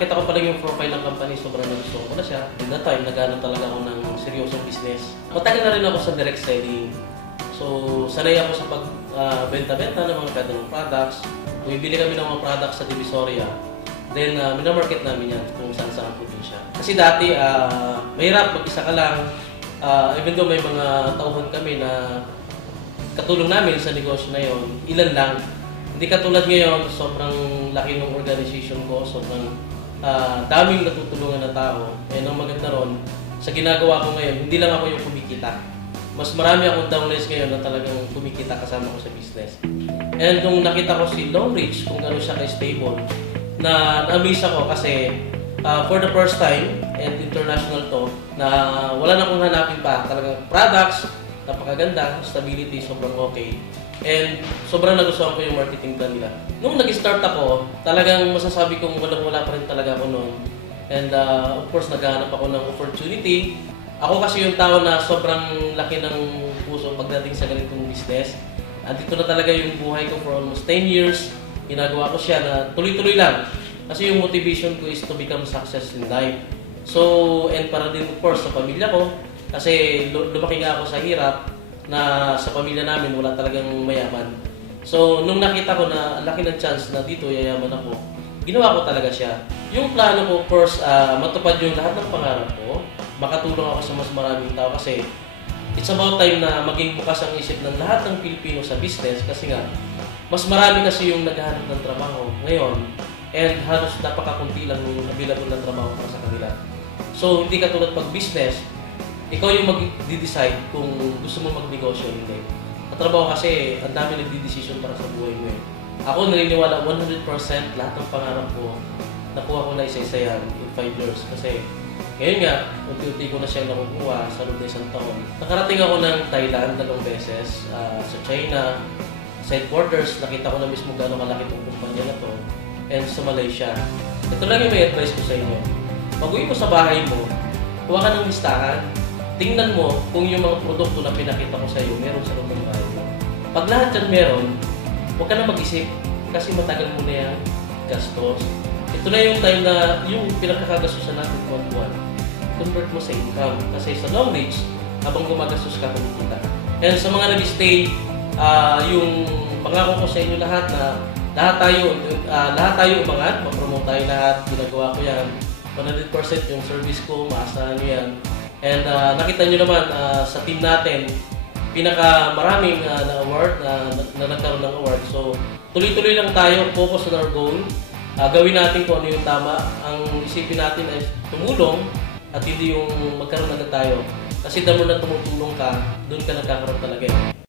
nakita ko pa lang yung profile ng company, sobrang nagustuhan ko na siya. At that time, naghanap talaga ako ng seryosong business. Matagal na rin ako sa direct selling. So, sanay ako sa pagbenta-benta ng mga federal products. Bumibili kami ng mga products sa Divisoria. Then, minamarket namin yan kung saan-saan po din siya. Kasi dati, mahirap, mag-isa ka lang. Even though may mga tauhan kami na katulong namin sa negosyo na yon, ilan lang. Hindi katulad ngayon, sobrang laki ng organization ko, sobrang daming natutulungan na tao. And ang maganda ron, sa ginagawa ko ngayon, hindi lang ako yung kumikita. Mas marami akong downlines ngayon na talagang kumikita kasama ko sa business. And nung nakita ko si Long Reach, kung gano'n siya ka-stable, na-amaze ako kasi for the first time, and international to, na wala na akong hanapin pa. Talagang products, napakaganda, stability, sobrang okay. And sobrang nagustuhan ko yung marketing plan nila. Nung nag-start ako, talagang masasabi kong walang-wala pa rin talaga ako noon. And of course, naghahanap ako ng opportunity. Ako kasi yung tao na sobrang laki ng puso pagdating sa ganitong business. Andito na talaga yung buhay ko for almost 10 years. Ginagawa ko siya na tuloy-tuloy lang. Kasi yung motivation ko is to become success in life. So, and para din of course sa pamilya ko. Kasi lumaki nga ako sa hirap na sa pamilya namin wala talagang mayaman. So, nung nakita ko na laki ng chance na dito yayaman ako, ginawa ko talaga siya. Yung plano ko, of course, matupad yung lahat ng pangarap ko, makatulong ako sa mas maraming tao kasi it's about time na maging bukas ang isip ng lahat ng Pilipino sa business kasi nga, mas marami kasi yung naghahanap ng trabaho ngayon and halos napakakunti lang yung available ng trabaho para sa kanila. So, hindi katulad pag business, ikaw yung mag-decide kung gusto mo magnegosyo o hindi. At trabaho kasi, ang dami nagdi-decision para sa buhay mo eh. Ako naniniwala 100% lahat ng pangarap ko, nakuha ko na isa-isa yan in 5 years. Kasi ngayon nga, unti-unti ko na siyang nakukuha sa loob ng isang taon. Nakarating ako ng Thailand 2 beses, sa China, sa headquarters, nakita ko na mismo gano'ng kalaki itong kumpanya na to, and sa Malaysia. Ito lang yung may advice ko sa inyo. Pag-uwi mo sa bahay mo, kuha ka ng listahan. Tingnan mo kung yung mga produkto na pinakita ko sa iyo meron sa loob ng bahay mo. Pag lahat yan meron, huwag ka na mag-isip kasi matagal mo na yung gastos. Ito na yung time na yung pinakakagastusan natin buwan-buwan, convert mo sa income. Kasi sa long range, habang gumagastos ka, kumikita. And sa mga nag-stay, yung pangako ko sa inyo lahat na lahat tayo umangat, ma-promote tayo lahat, ginagawa ko yan. 100% yung service ko, maasahan nyo yan. And nakita nyo naman sa team natin, pinaka-maraming na-award, na nagkaroon ng award. So, tuloy-tuloy lang tayo, focus on our goal. Gawin natin kung ano yung tama. Ang isipin natin ay tumulong at hindi yung magkaroon agad tayo. Kasi damo na tumutulong ka, doon ka nagkakaroon talaga eh.